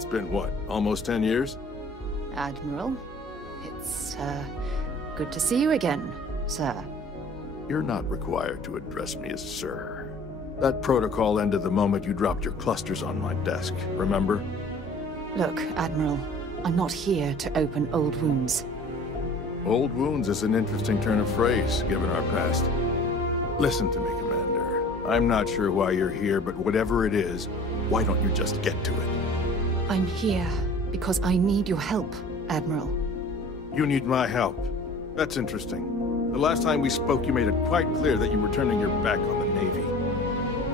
It's been what, almost 10 years? Admiral, it's, good to see you again, sir. You're not required to address me as sir. That protocol ended the moment you dropped your clusters on my desk, remember? Look, Admiral, I'm not here to open old wounds. Old wounds is an interesting turn of phrase, given our past. Listen to me, Commander. I'm not sure why you're here, but whatever it is, why don't you just get to it? I'm here because I need your help, Admiral. You need my help. That's interesting. The last time we spoke, you made it quite clear that you were turning your back on the Navy.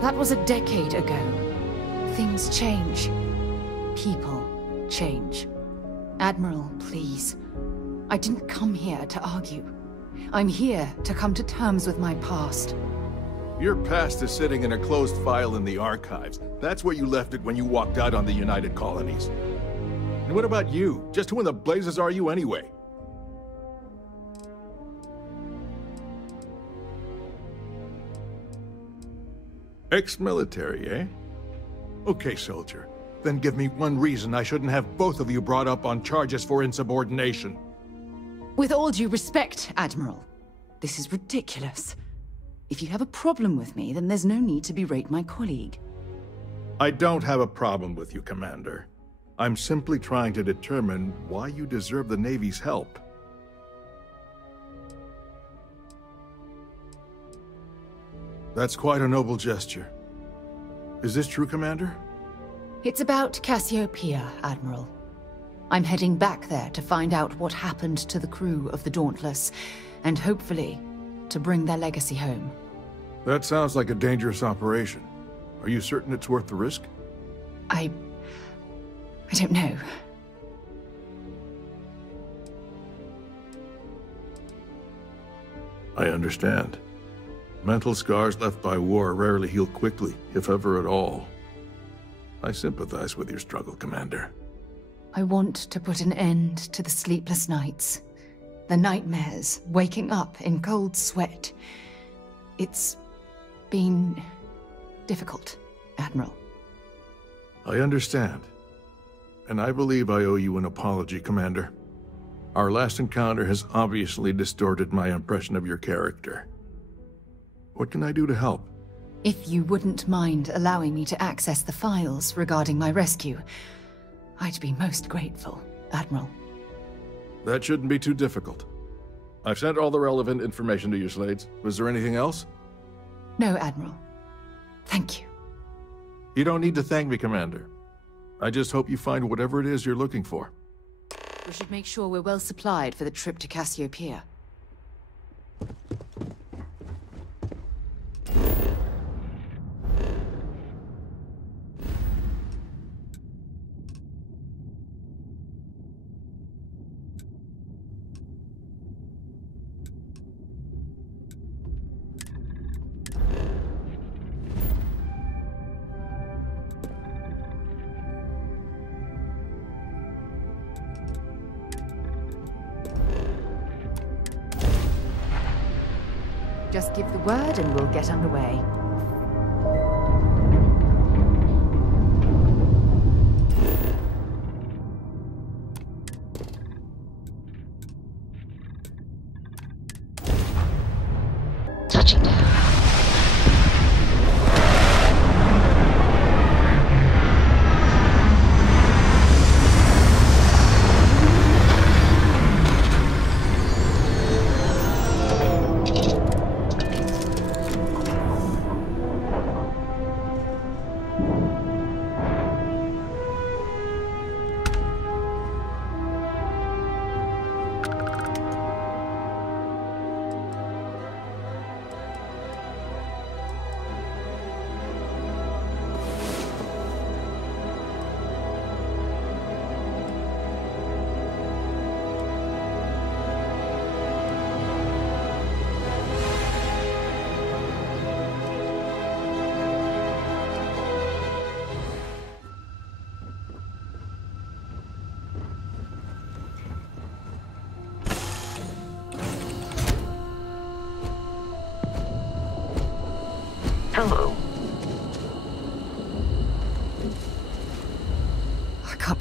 That was a decade ago. Things change. People change. Admiral, please. I didn't come here to argue. I'm here to come to terms with my past. Your past is sitting in a closed file in the archives. That's where you left it when you walked out on the United Colonies. And what about you? Just who in the blazes are you anyway? Ex-military, eh? Okay, soldier. Then give me one reason I shouldn't have both of you brought up on charges for insubordination. With all due respect, Admiral, this is ridiculous. If you have a problem with me, then there's no need to berate my colleague. I don't have a problem with you, Commander. I'm simply trying to determine why you deserve the Navy's help. That's quite a noble gesture. Is this true, Commander? It's about Cassiopeia, Admiral. I'm heading back there to find out what happened to the crew of the Dauntless, and hopefully, to bring their legacy home. That sounds like a dangerous operation. Are you certain it's worth the risk? I don't know. I understand. Mental scars left by war rarely heal quickly, if ever at all. I sympathize with your struggle, Commander. I want to put an end to the sleepless nights, the nightmares, waking up in cold sweat. It's been difficult, Admiral. I understand. And I believe I owe you an apology, Commander. Our last encounter has obviously distorted my impression of your character. What can I do to help? If you wouldn't mind allowing me to access the files regarding my rescue, I'd be most grateful, Admiral. That shouldn't be too difficult. I've sent all the relevant information to you, Slades. Was there anything else? No, Admiral. Thank you. You don't need to thank me, Commander. I just hope you find whatever it is you're looking for. We should make sure we're well supplied for the trip to Cassiopeia. Just give the word and we'll get underway. Touching down.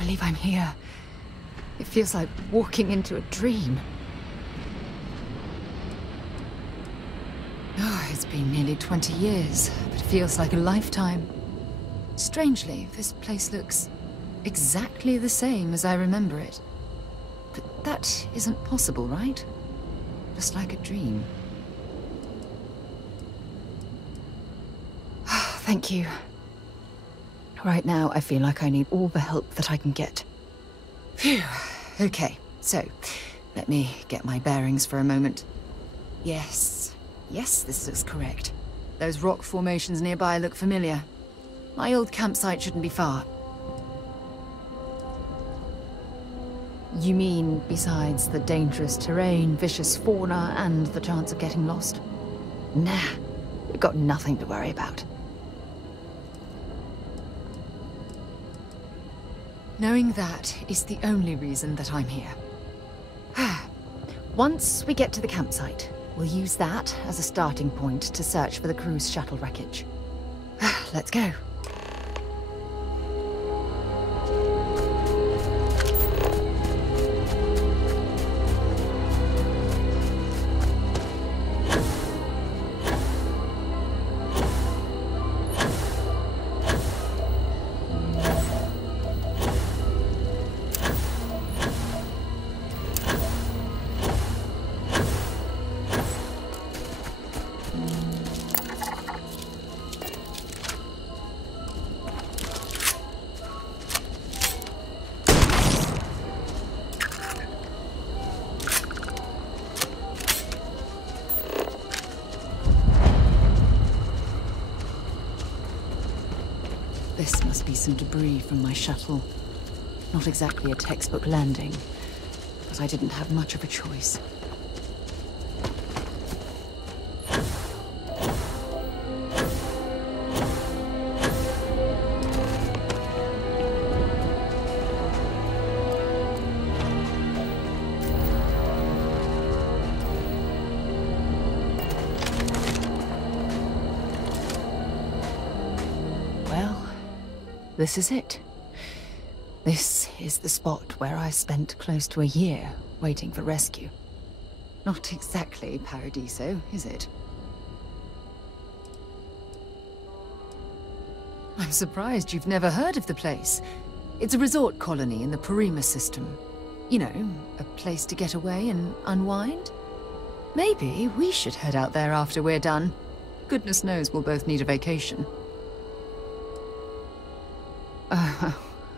believe I'm here. It feels like walking into a dream. Oh, it's been nearly 20 years, but it feels like a lifetime. Strangely, this place looks exactly the same as I remember it. But that isn't possible, right? Just like a dream. Thank you. Right now, I feel like I need all the help that I can get. Phew. Okay, so, let me get my bearings for a moment. Yes, this looks correct. Those rock formations nearby look familiar. My old campsite shouldn't be far. You mean besides the dangerous terrain, vicious fauna, and the chance of getting lost? Nah, we've got nothing to worry about. Knowing that is the only reason that I'm here. Once we get to the campsite, we'll use that as a starting point to search for the cruise shuttle wreckage. Let's go. This must be some debris from my shuttle. Not exactly a textbook landing, but I didn't have much of a choice. This is it. This is the spot where I spent close to a year waiting for rescue. Not exactly Paradiso, is it? I'm surprised you've never heard of the place. It's a resort colony in the Parima system. You know, a place to get away and unwind. Maybe we should head out there after we're done. Goodness knows we'll both need a vacation. I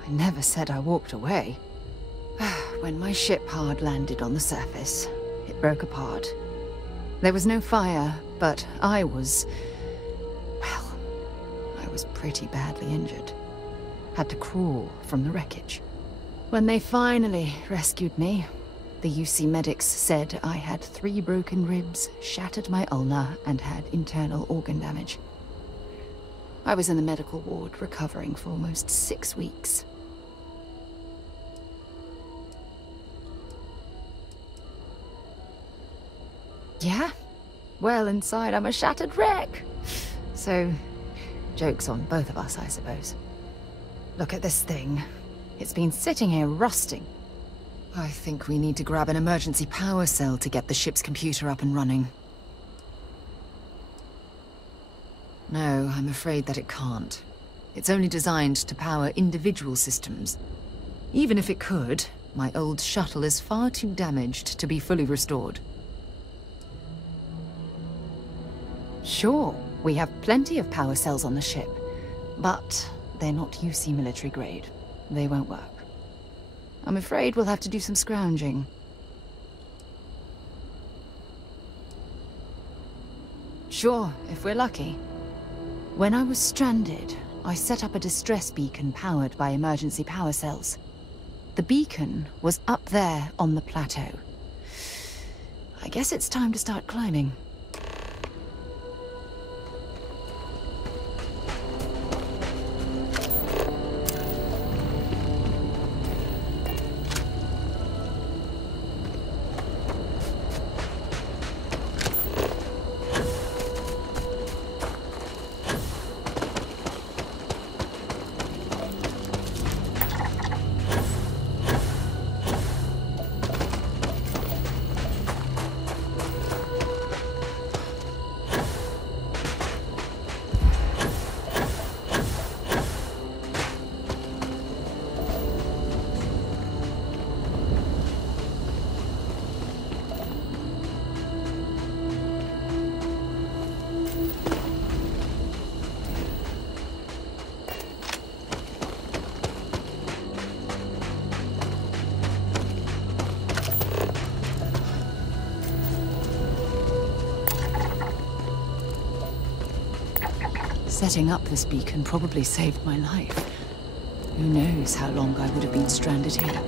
never said I walked away. When my ship hard landed on the surface, it broke apart. There was no fire, but I was pretty badly injured. Had to crawl from the wreckage. When they finally rescued me, the UC medics said I had 3 broken ribs, shattered my ulna, and had internal organ damage. I was in the medical ward recovering for almost 6 weeks. Yeah? Well, inside I'm a shattered wreck. So, joke's on both of us, I suppose. Look at this thing. It's been sitting here rusting. I think we need to grab an emergency power cell to get the ship's computer up and running. No, I'm afraid that it can't. It's only designed to power individual systems. Even if it could, my old shuttle is far too damaged to be fully restored. Sure, we have plenty of power cells on the ship, but they're not UC military grade. They won't work. I'm afraid we'll have to do some scrounging. Sure, if we're lucky. When I was stranded, I set up a distress beacon powered by emergency power cells. The beacon was up there on the plateau. I guess it's time to start climbing. Setting up this beacon probably saved my life. Who knows how long I would have been stranded here.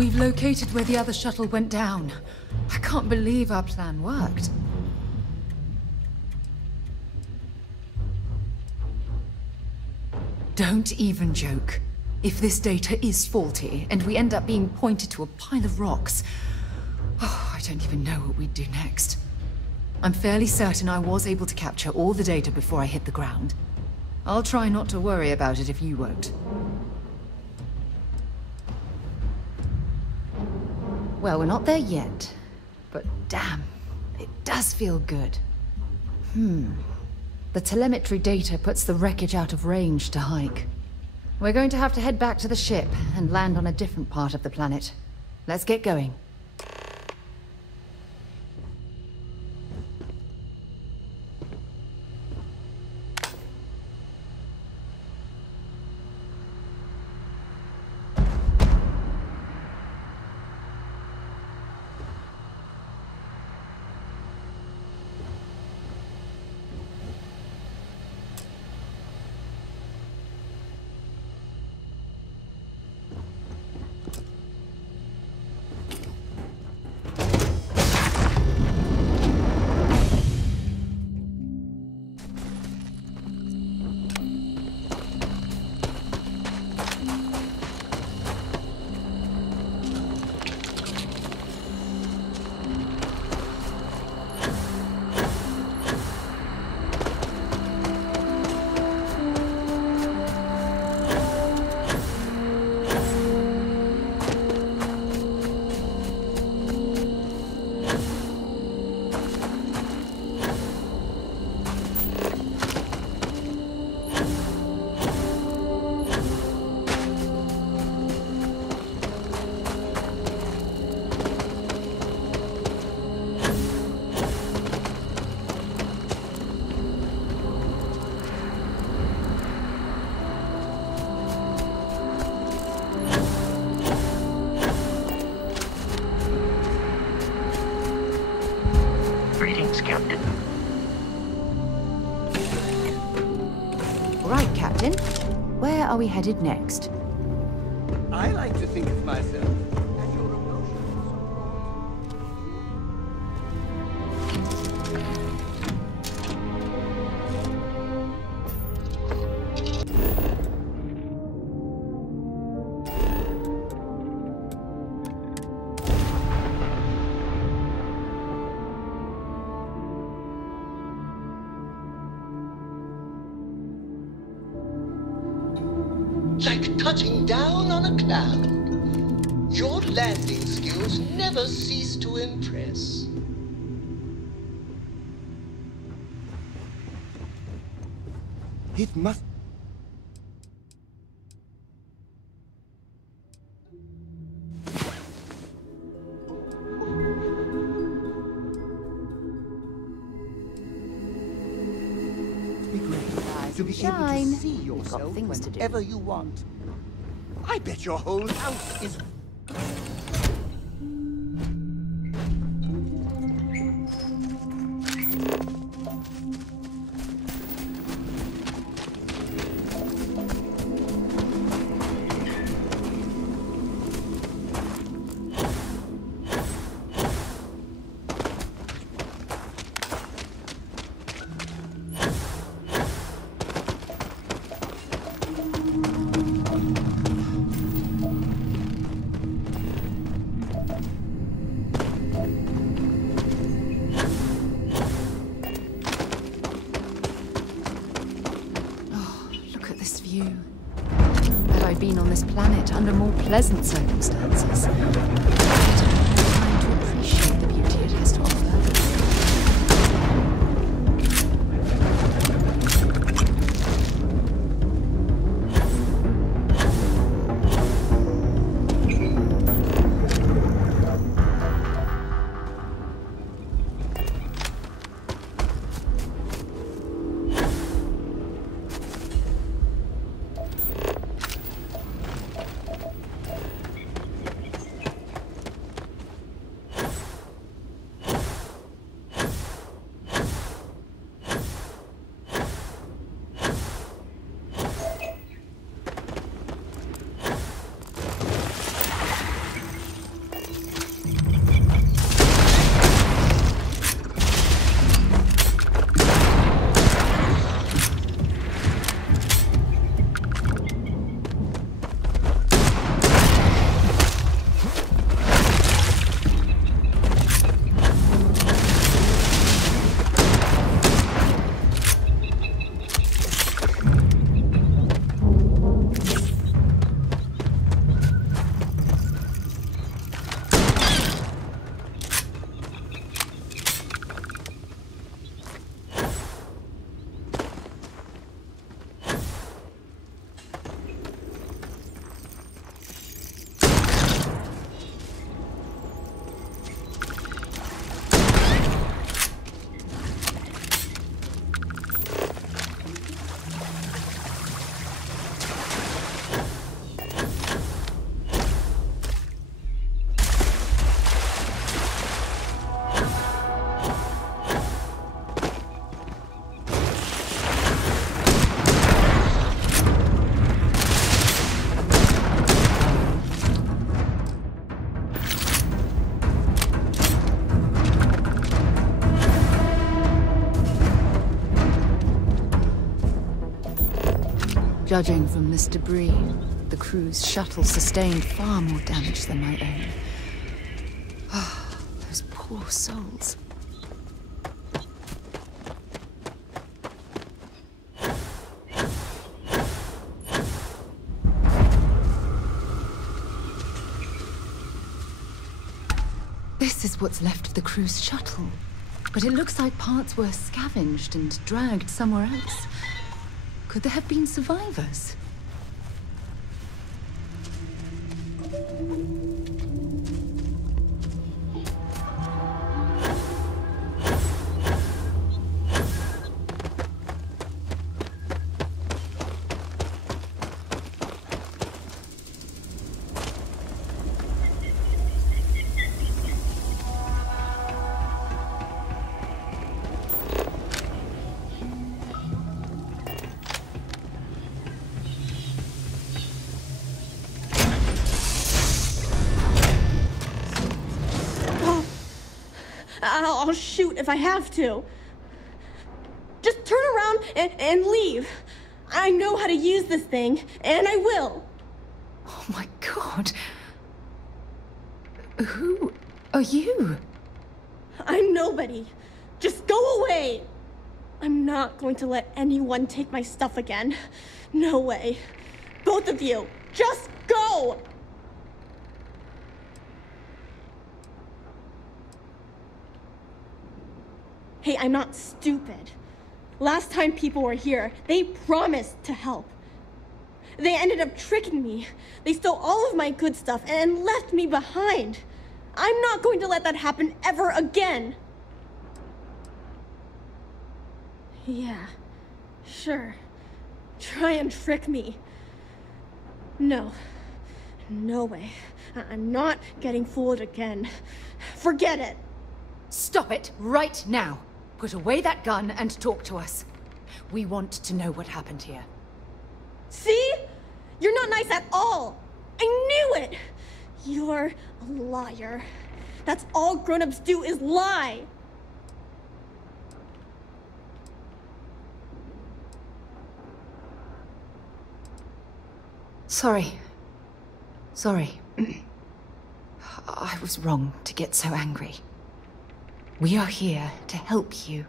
We've located where the other shuttle went down. I can't believe our plan worked. Don't even joke. If this data is faulty, and we end up being pointed to a pile of rocks, I don't even know what we'd do next. I'm fairly certain I was able to capture all the data before I hit the ground. I'll try not to worry about it if you won't. Well, we're not there yet, but damn, it does feel good. The telemetry data puts the wreckage out of range to hike. We're going to have to head back to the ship and land on a different part of the planet. Let's get going. Captain. Right, Captain. Where are we headed next? I like to think of myself as your emotions. Like touching down on a cloud. Your landing skills never cease to impress. It must... be great to be able to see yourself whenever you want. I bet your whole house is... Had I been on this planet under more pleasant circumstances, I'd have time to appreciate the beauty it has to offer. Judging from this debris, the crew's shuttle sustained far more damage than my own. Ah, those poor souls. This is what's left of the crew's shuttle. But it looks like parts were scavenged and dragged somewhere else. Could there have been survivors? I'll shoot if I have to. Just turn around and leave. I know how to use this thing, and I will. Oh my god. Who are you? I'm nobody. Just go away. I'm not going to let anyone take my stuff again. No way. Both of you, just go! Hey, I'm not stupid. Last time people were here, they promised to help. They ended up tricking me. They stole all of my good stuff and left me behind. I'm not going to let that happen ever again. Yeah, sure. Try and trick me. No. No way. I'm not getting fooled again. Forget it. Stop it right now. Put away that gun and talk to us. We want to know what happened here. See? You're not nice at all. I knew it. You're a liar. That's all grown-ups do is lie. Sorry. I was wrong to get so angry. We are here to help you,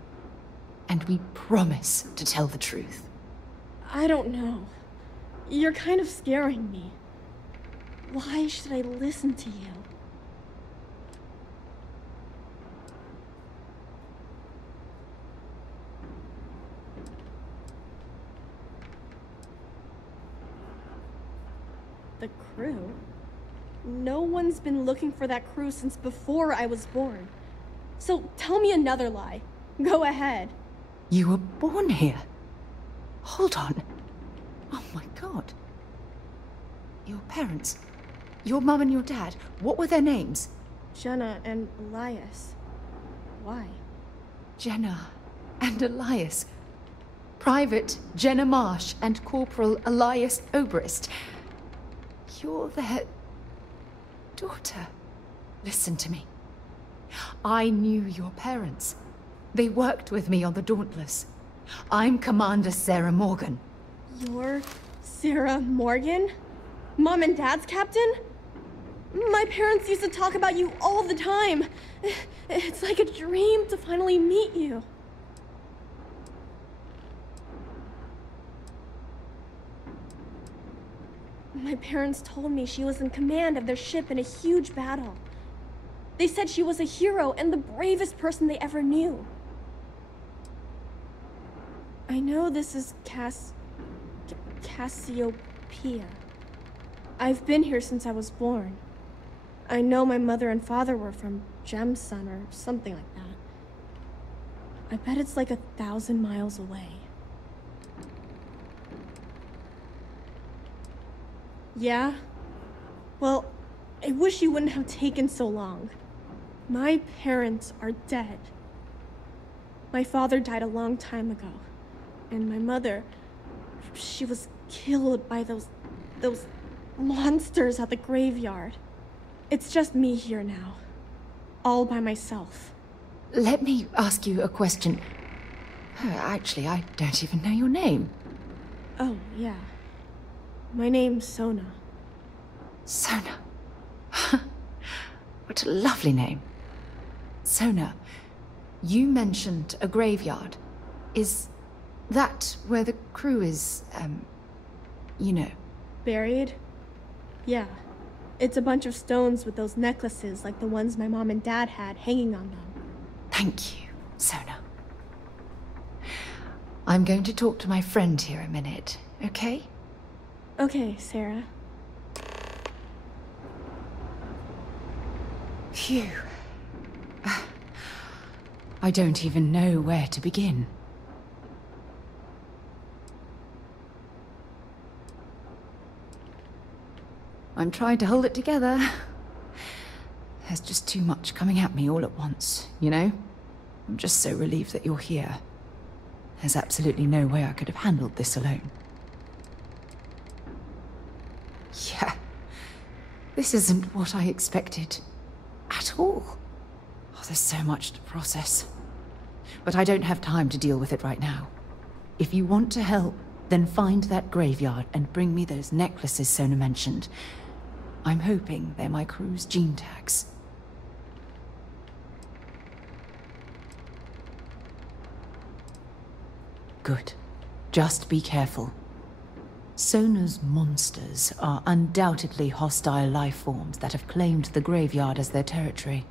and we promise to tell the truth. I don't know. You're kind of scaring me. Why should I listen to you? The crew? No one's been looking for that crew since before I was born. So tell me another lie. Go ahead. You were born here? Hold on. Oh my god. Your parents, your mum and your dad, what were their names? Jenna and Elias. Why? Jenna and Elias. Private Jenna Marsh and Corporal Elias Obrist. You're their daughter. Listen to me. I knew your parents. They worked with me on the Dauntless. I'm Commander Sarah Morgan. You're Sarah Morgan? Mom and Dad's captain? My parents used to talk about you all the time. It's like a dream to finally meet you. My parents told me she was in command of their ship in a huge battle. They said she was a hero and the bravest person they ever knew. I know this is Cassiopeia. I've been here since I was born. I know my mother and father were from Gemsun or something like that. I bet it's like 1,000 miles away. Yeah? Well, I wish you wouldn't have taken so long. My parents are dead. My father died a long time ago. And my mother, she was killed by those monsters at the graveyard. It's just me here now. All by myself. Let me ask you a question. Actually, I don't even know your name. Oh, yeah. My name's Sona. Sona. What a lovely name. Sona, you mentioned a graveyard. Is that where the crew is, you know? Buried? Yeah. It's a bunch of stones with those necklaces like the ones my mom and dad had hanging on them. Thank you, Sona. I'm going to talk to my friend here a minute, okay? Okay, Sarah. Phew. I don't even know where to begin. I'm trying to hold it together. There's just too much coming at me all at once, you know? I'm just so relieved that you're here. There's absolutely no way I could have handled this alone. Yeah. This isn't what I expected. At all. Oh, there's so much to process. But I don't have time to deal with it right now. If you want to help, then find that graveyard and bring me those necklaces Sona mentioned. I'm hoping they're my crew's gene tags. Good. Just be careful. Sona's monsters are undoubtedly hostile life forms that have claimed the graveyard as their territory.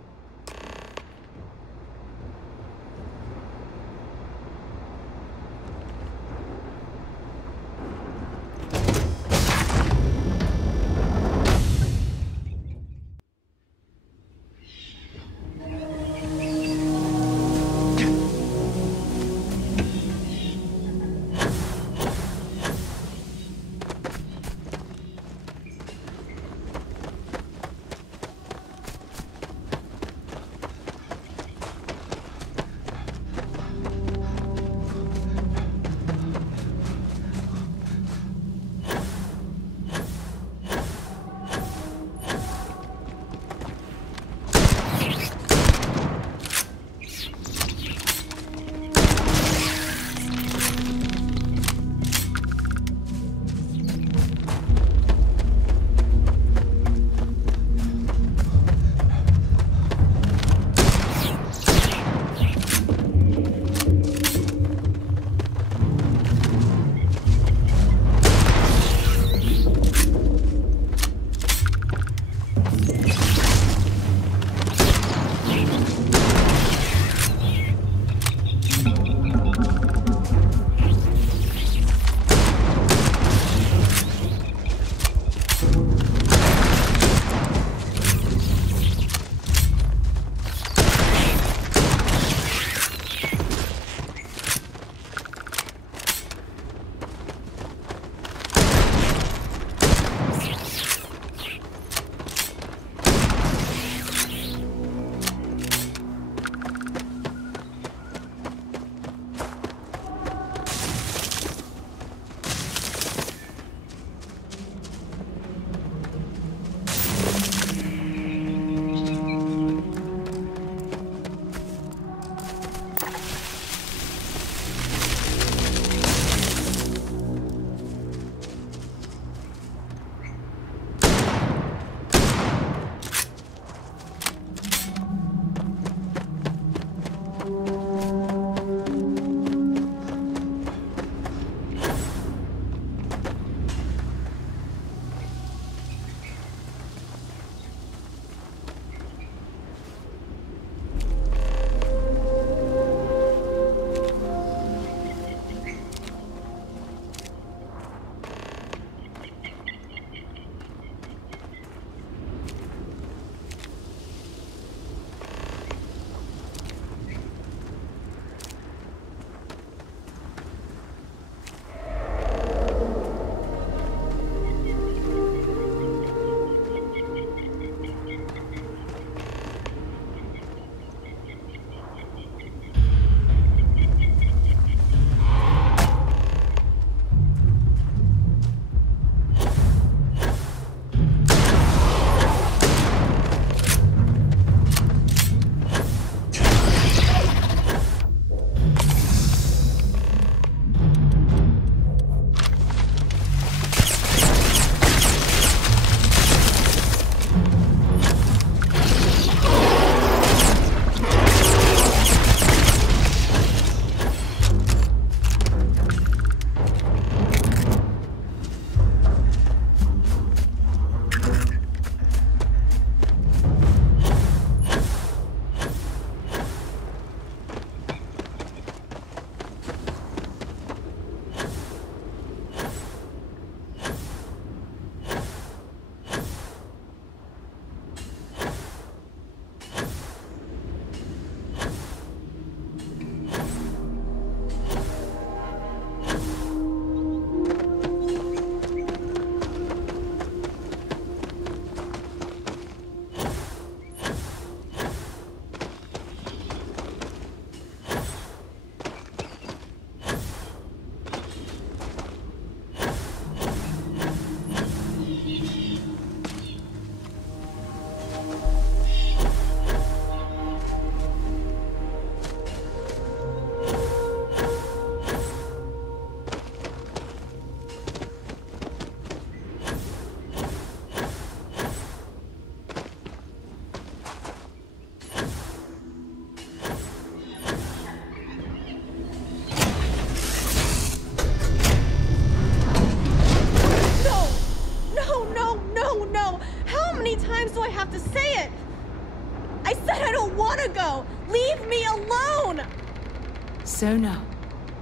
Sona,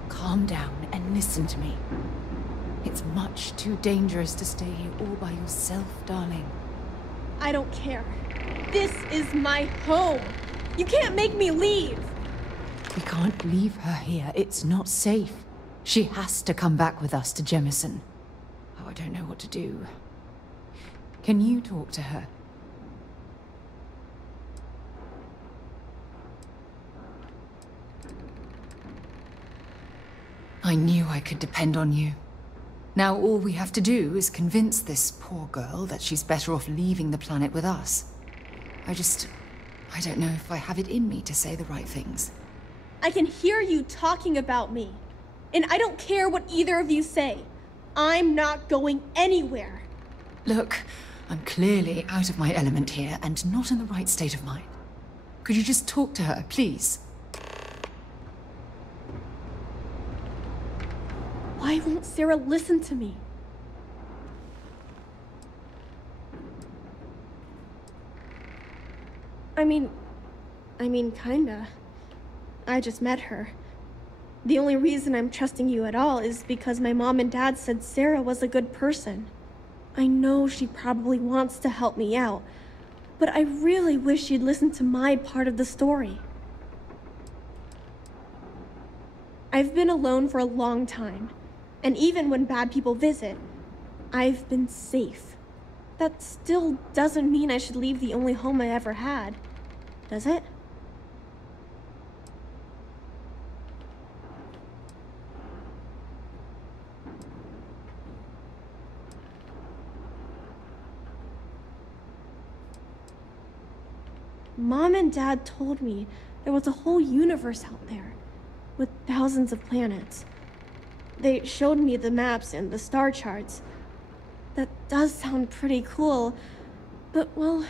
calm down and listen to me. It's much too dangerous to stay here all by yourself, darling. I don't care. This is my home. You can't make me leave. We can't leave her here. It's not safe. She has to come back with us to Jemison. Oh, I don't know what to do. Can you talk to her? I knew I could depend on you. Now all we have to do is convince this poor girl that she's better off leaving the planet with us. I don't know if I have it in me to say the right things. I can hear you talking about me. And I don't care what either of you say. I'm not going anywhere. Look, I'm clearly out of my element here and not in the right state of mind. Could you just talk to her, please? Why won't Sarah listen to me? I mean, kinda. I just met her. The only reason I'm trusting you at all is because my mom and dad said Sarah was a good person. I know she probably wants to help me out, but I really wish she'd listen to my part of the story. I've been alone for a long time, and even when bad people visit, I've been safe. That still doesn't mean I should leave the only home I ever had, does it? Mom and Dad told me there was a whole universe out there, with thousands of planets. They showed me the maps and the star charts. That does sound pretty cool, but well,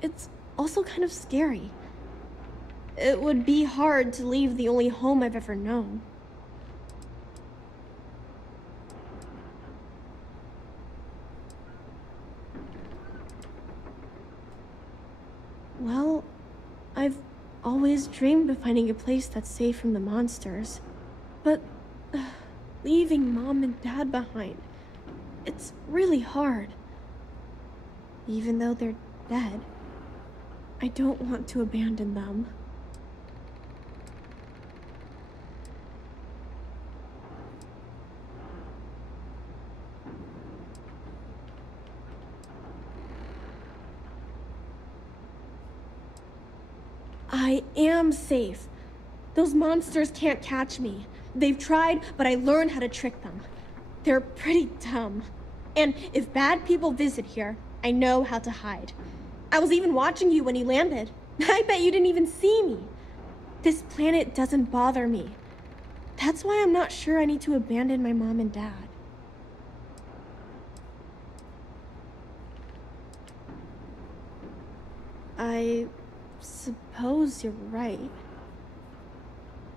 it's also kind of scary. It would be hard to leave the only home I've ever known. Well, I've always dreamed of finding a place that's safe from the monsters. But leaving Mom and Dad behind, it's really hard. Even though they're dead, I don't want to abandon them. I am safe. Those monsters can't catch me. They've tried, but I learned how to trick them. They're pretty dumb. And if bad people visit here, I know how to hide. I was even watching you when you landed. I bet you didn't even see me. This planet doesn't bother me. That's why I'm not sure I need to abandon my mom and dad. I suppose you're right.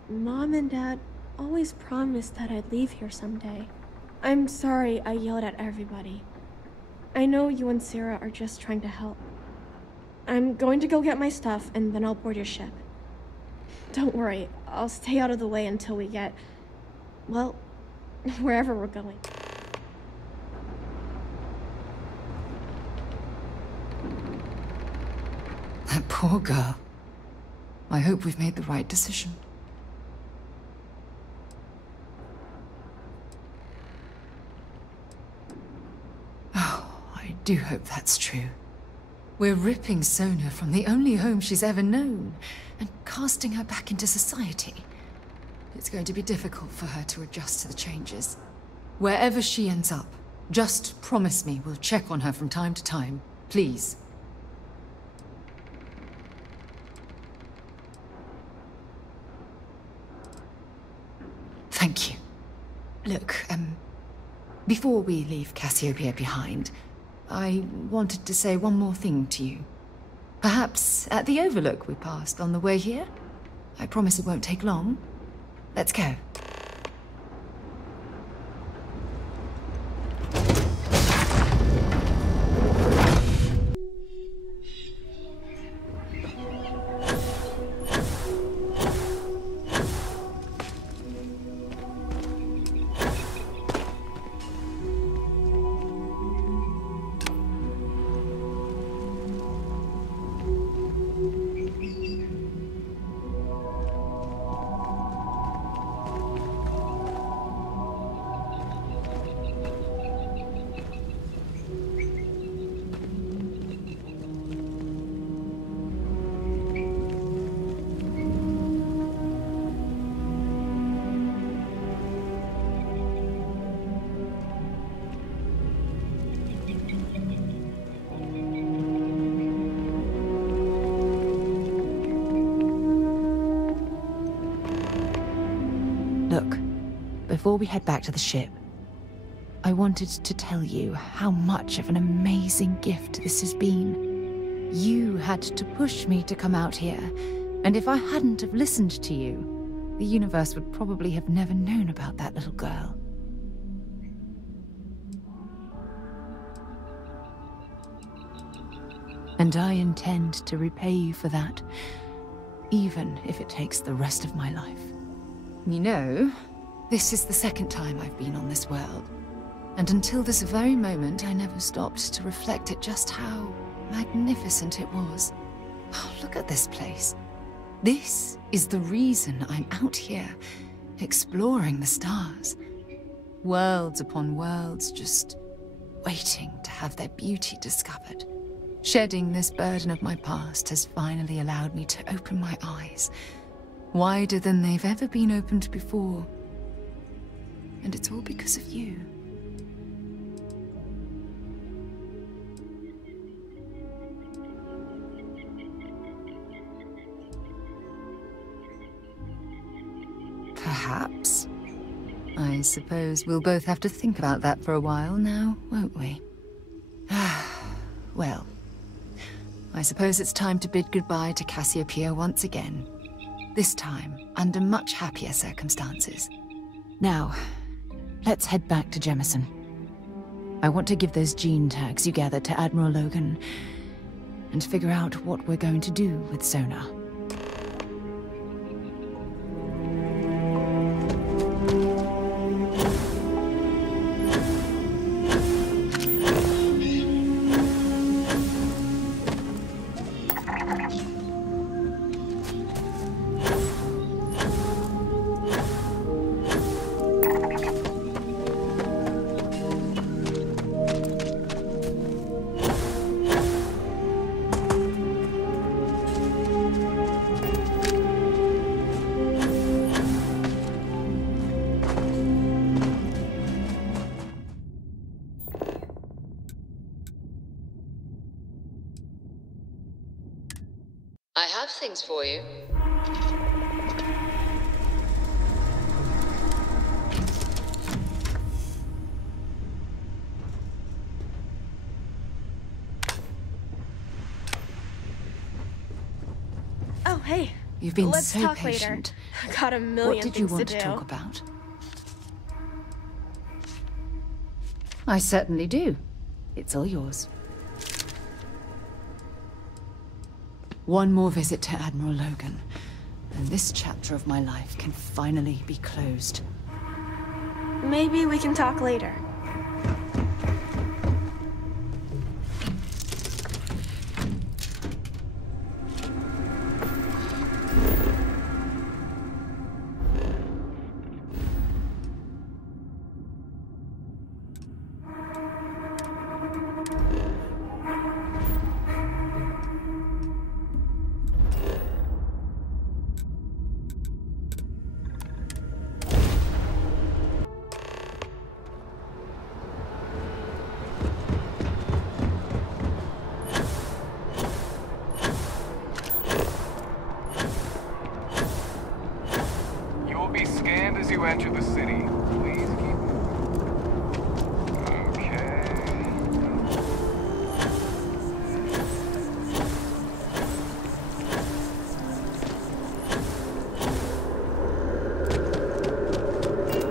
Mom and Dad always promised that I'd leave here someday. I'm sorry I yelled at everybody. I know you and Sarah are just trying to help. I'm going to go get my stuff and then I'll board your ship. Don't worry, I'll stay out of the way until we get, well, wherever we're going. That poor girl. I hope we've made the right decision. Oh, I do hope that's true. We're ripping Sona from the only home she's ever known and casting her back into society. It's going to be difficult for her to adjust to the changes. Wherever she ends up, just promise me we'll check on her from time to time, please. Thank you. Look, before we leave Cassiopeia behind, I wanted to say one more thing to you. Perhaps at the overlook we passed on the way here? I promise it won't take long. Let's go. before we head back to the ship, I wanted to tell you how much of an amazing gift this has been. You had to push me to come out here, and if I hadn't have listened to you, the universe would probably have never known about that little girl. And I intend to repay you for that, even if it takes the rest of my life. You know, this is the second time I've been on this world. And until this very moment, I never stopped to reflect at just how magnificent it was. Oh, look at this place. This is the reason I'm out here, exploring the stars. Worlds upon worlds, just waiting to have their beauty discovered. Shedding this burden of my past has finally allowed me to open my eyes, wider than they've ever been opened before. And it's all because of you. Perhaps. I suppose we'll both have to think about that for a while now, won't we? Well, I suppose it's time to bid goodbye to Cassiopeia once again. This time, under much happier circumstances. Now, let's head back to Jemison. I want to give those gene tags you gathered to Admiral Logan, and figure out what we're going to do with Sona. I have things for you. Oh, hey. You've been Let's so talk patient. later. Got a million What did you things want to to do. talk about? I certainly do. It's all yours. One more visit to Admiral Logan, and this chapter of my life can finally be closed. Maybe we can talk later. As you enter the city, please keep... Okay...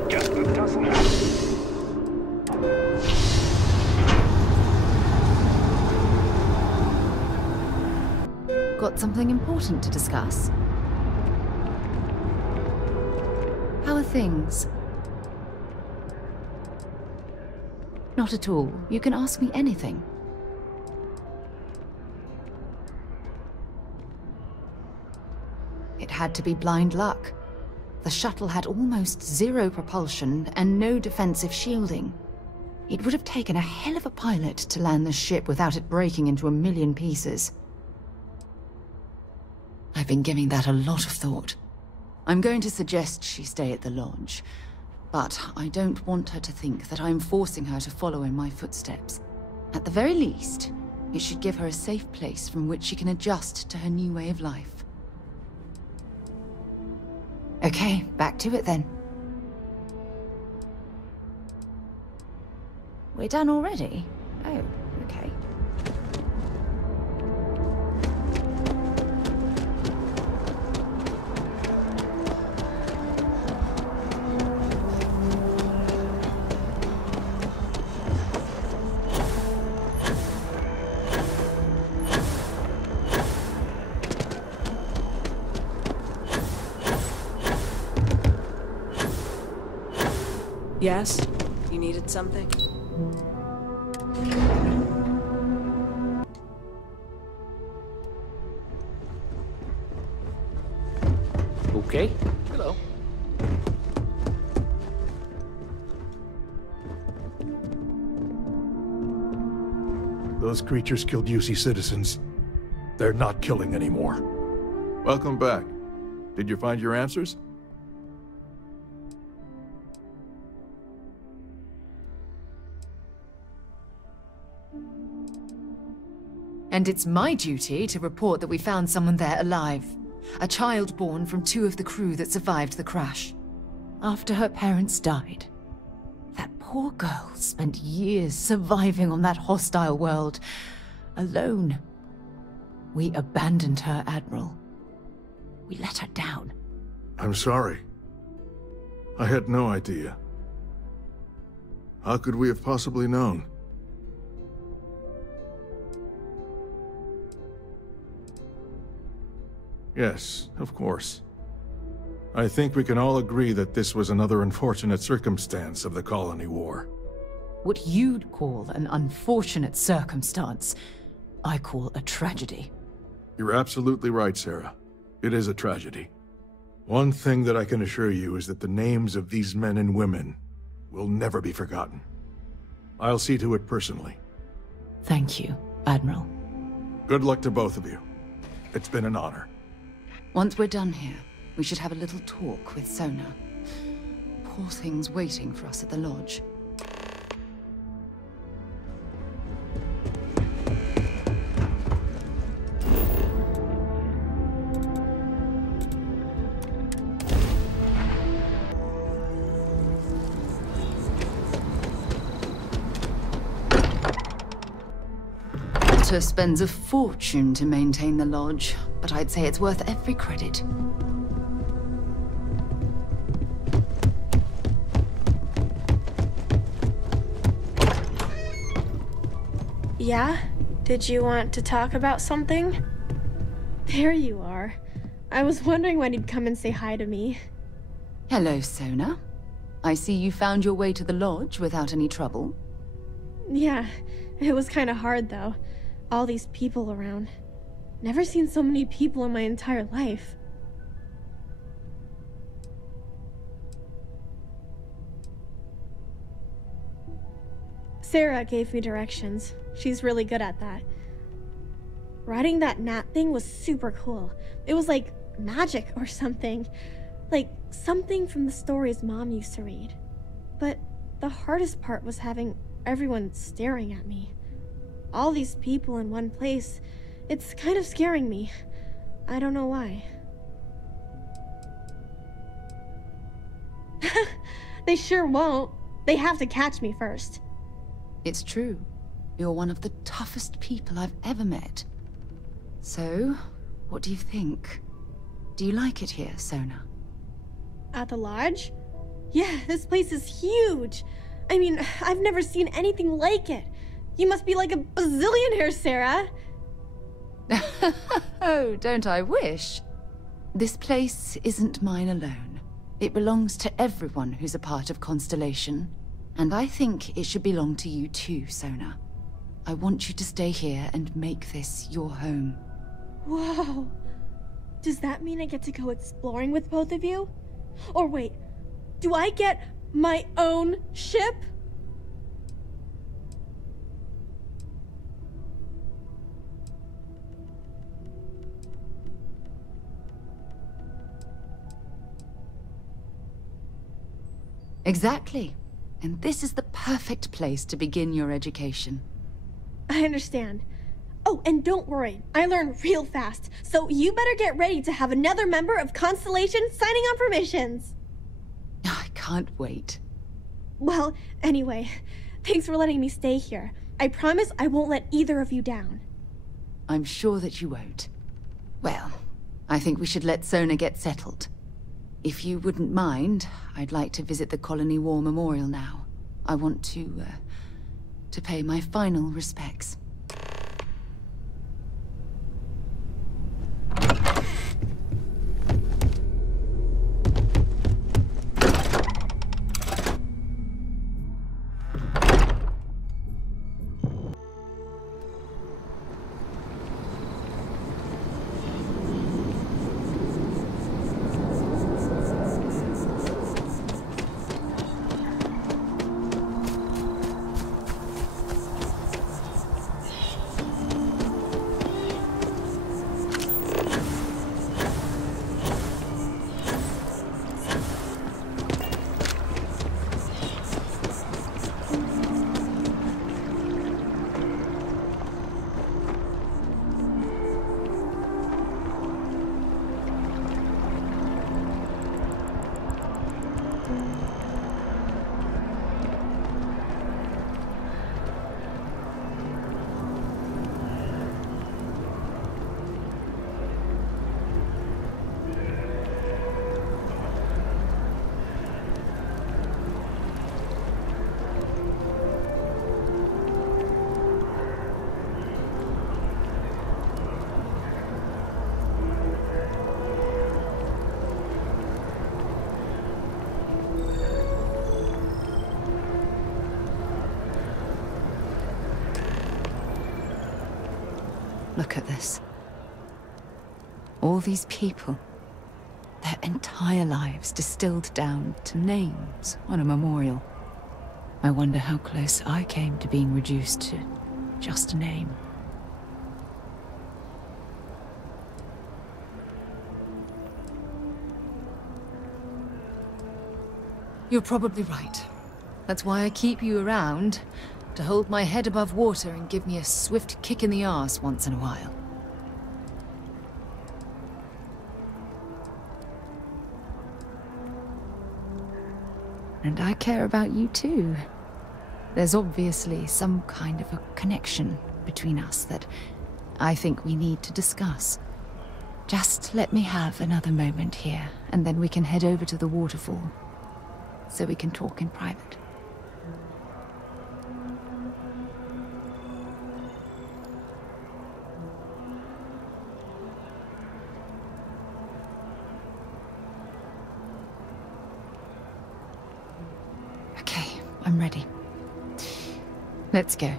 Guess that doesn't happen. Got something important to discuss? How are things? Not at all. You can ask me anything. It had to be blind luck. The shuttle had almost zero propulsion and no defensive shielding. It would have taken a hell of a pilot to land the ship without it breaking into a million pieces. I've been giving that a lot of thought. I'm going to suggest she stay at the lodge, but I don't want her to think that I'm forcing her to follow in my footsteps. At the very least, it should give her a safe place from which she can adjust to her new way of life. Okay, back to it then. We're done already? Oh, okay. Yes? You needed something? Okay. Hello. Those creatures killed UC citizens. They're not killing anymore. Welcome back. Did you find your answers? And it's my duty to report that we found someone there alive. A child born from 2 of the crew that survived the crash. After her parents died. That poor girl spent years surviving on that hostile world. Alone. We abandoned her, Admiral. We let her down. I'm sorry. I had no idea. How could we have possibly known? Yes, of course. I think we can all agree that this was another unfortunate circumstance of the Colony War. What you'd call an unfortunate circumstance, I call a tragedy. You're absolutely right, Sarah. It is a tragedy. One thing that I can assure you is that the names of these men and women will never be forgotten. I'll see to it personally. Thank you, Admiral. Good luck to both of you. It's been an honor. Once we're done here, we should have a little talk with Sona. Poor thing's waiting for us at the lodge. Walter spends a fortune to maintain the lodge, but I'd say it's worth every credit. Yeah? Did you want to talk about something? There you are. I was wondering when you'd come and say hi to me. Hello, Sona. I see you found your way to the lodge without any trouble. Yeah, it was kind of hard though. All these people around. Never seen so many people in my entire life. Sarah gave me directions. She's really good at that. Riding that gnat thing was super cool. It was like magic or something. Like something from the stories Mom used to read. But the hardest part was having everyone staring at me. All these people in one place. It's kind of scaring me. I don't know why. They sure won't. They have to catch me first. It's true. You're one of the toughest people I've ever met. So, what do you think? Do you like it here, Sona? At the lodge? Yeah, this place is huge. I mean, I've never seen anything like it. You must be like a bazillionaire, Sarah. Oh, don't I wish? This place isn't mine alone. It belongs to everyone who's a part of Constellation. And I think it should belong to you too, Sona. I want you to stay here and make this your home. Whoa. Does that mean I get to go exploring with both of you? Or wait, do I get my own ship? Exactly. And this is the perfect place to begin your education. I understand. Oh, and don't worry, I learn real fast, so you better get ready to have another member of Constellation signing on for missions. I can't wait. Well, anyway, Thanks for letting me stay here. I promise I won't let either of you down. I'm sure that you won't. Well, I think we should let Sona get settled. If you wouldn't mind, I'd like to visit the Colony War Memorial now. I want to pay my final respects. Look at this. All these people. Their entire lives distilled down to names on a memorial. I wonder how close I came to being reduced to just a name. You're probably right. That's why I keep you around. To hold my head above water and give me a swift kick in the arse once in a while. And I care about you too. There's obviously some kind of a connection between us that I think we need to discuss. Just let me have another moment here, and then we can head over to the waterfall, so we can talk in private. I'm ready. Let's go.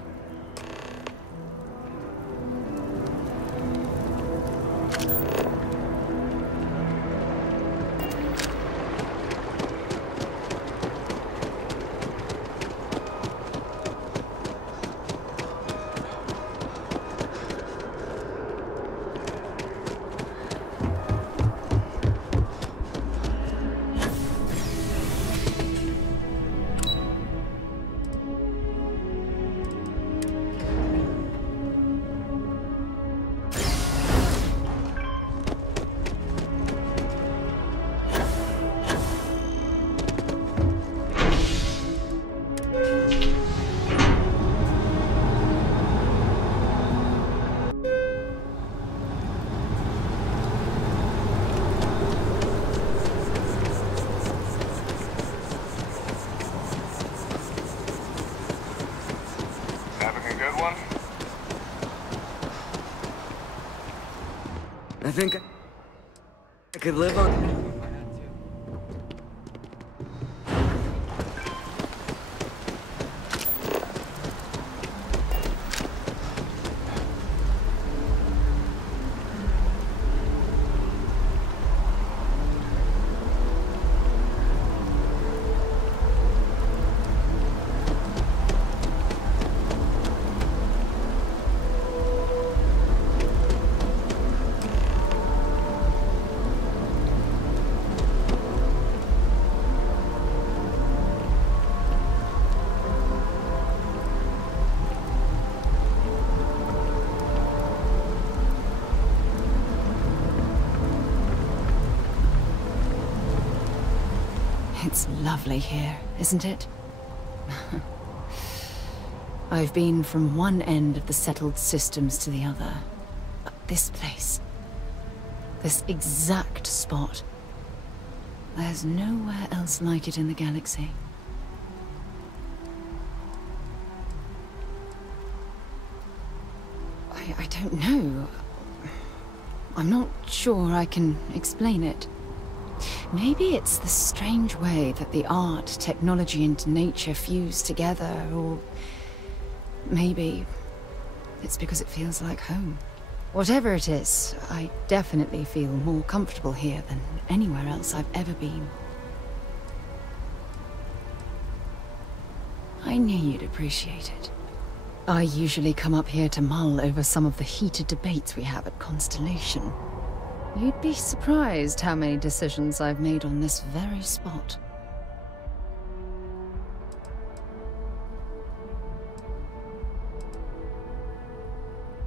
I think I could live on... It's lovely here, isn't it? I've been from one end of the settled systems to the other. But this place, this exact spot, there's nowhere else like it in the galaxy. I don't know. I'm not sure I can explain it. Maybe it's the strange way that the art, technology, and nature fuse together, or maybe it's because it feels like home. Whatever it is, I definitely feel more comfortable here than anywhere else I've ever been. I knew you'd appreciate it. I usually come up here to mull over some of the heated debates we have at Constellation. You'd be surprised how many decisions I've made on this very spot.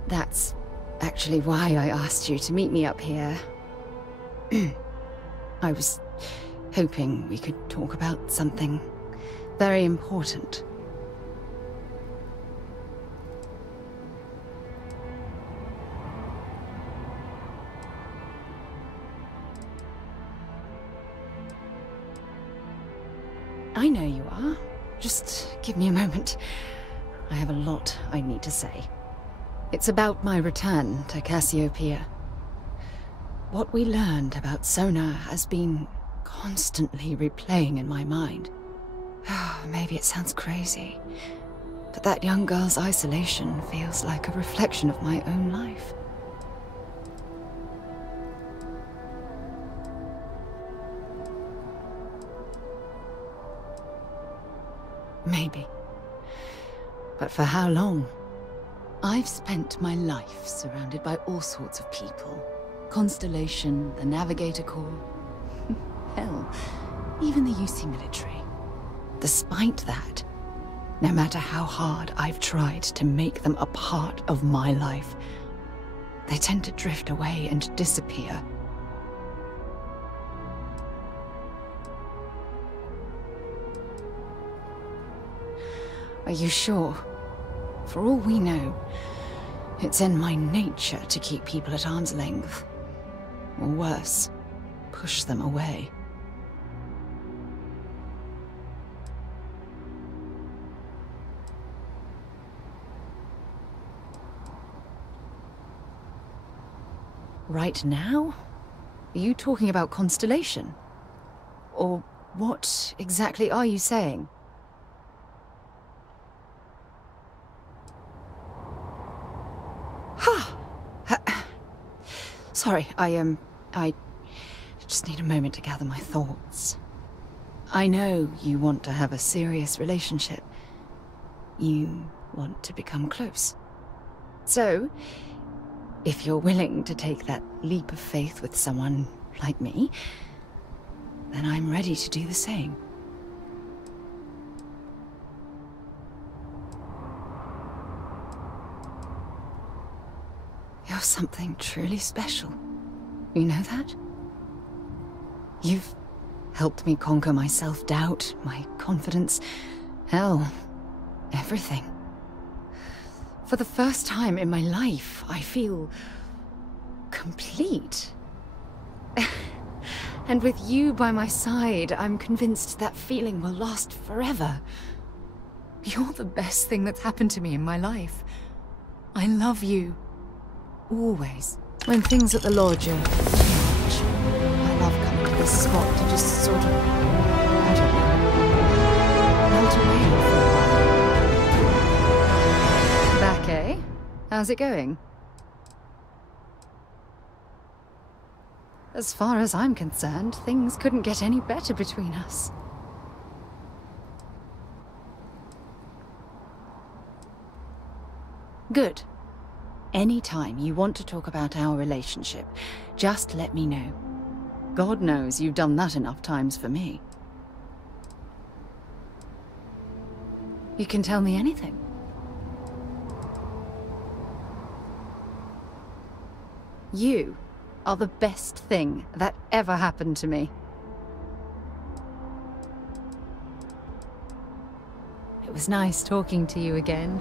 That's actually why I asked you to meet me up here. I was hoping we could talk about something very important. I know you are. Just give me a moment. I have a lot I need to say. It's about my return to Cassiopeia. What we learned about Sona has been constantly replaying in my mind. Maybe it sounds crazy, but that young girl's isolation feels like a reflection of my own life. Maybe. But for how long? I've spent my life surrounded by all sorts of people. Constellation, the Navigator Corps. Hell, even the UC military. Despite that, no matter how hard I've tried to make them a part of my life, they tend to drift away and disappear. Are you sure? For all we know, it's in my nature to keep people at arm's length. Or worse, push them away. Right now? Are you talking about Constellation? Or what exactly are you saying? Sorry, I just need a moment to gather my thoughts. I know you want to have a serious relationship. You want to become close. So, if you're willing to take that leap of faith with someone like me, then I'm ready to do the same. You're something truly special. You know that? You've helped me conquer my self-doubt, my confidence, hell, everything. For the first time in my life, I feel complete. And with you by my side, I'm convinced that feeling will last forever. You're the best thing that's happened to me in my life. I love you. Always. When things at the lodge are too much, I love coming to this spot to just sort of, I don't know, melt away for a while. Back, eh? How's it going? As far as I'm concerned, things couldn't get any better between us. Good. Anytime you want to talk about our relationship, just let me know. God knows you've done that enough times for me. You can tell me anything. You are the best thing that ever happened to me. It was nice talking to you again.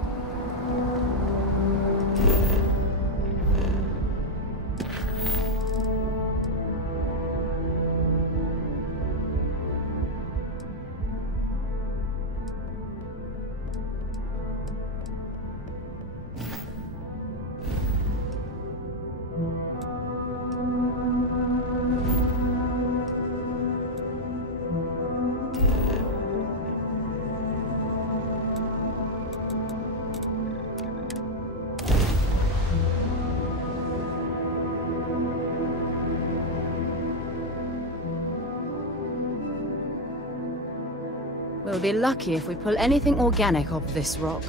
We'll be lucky if we pull anything organic off this rock.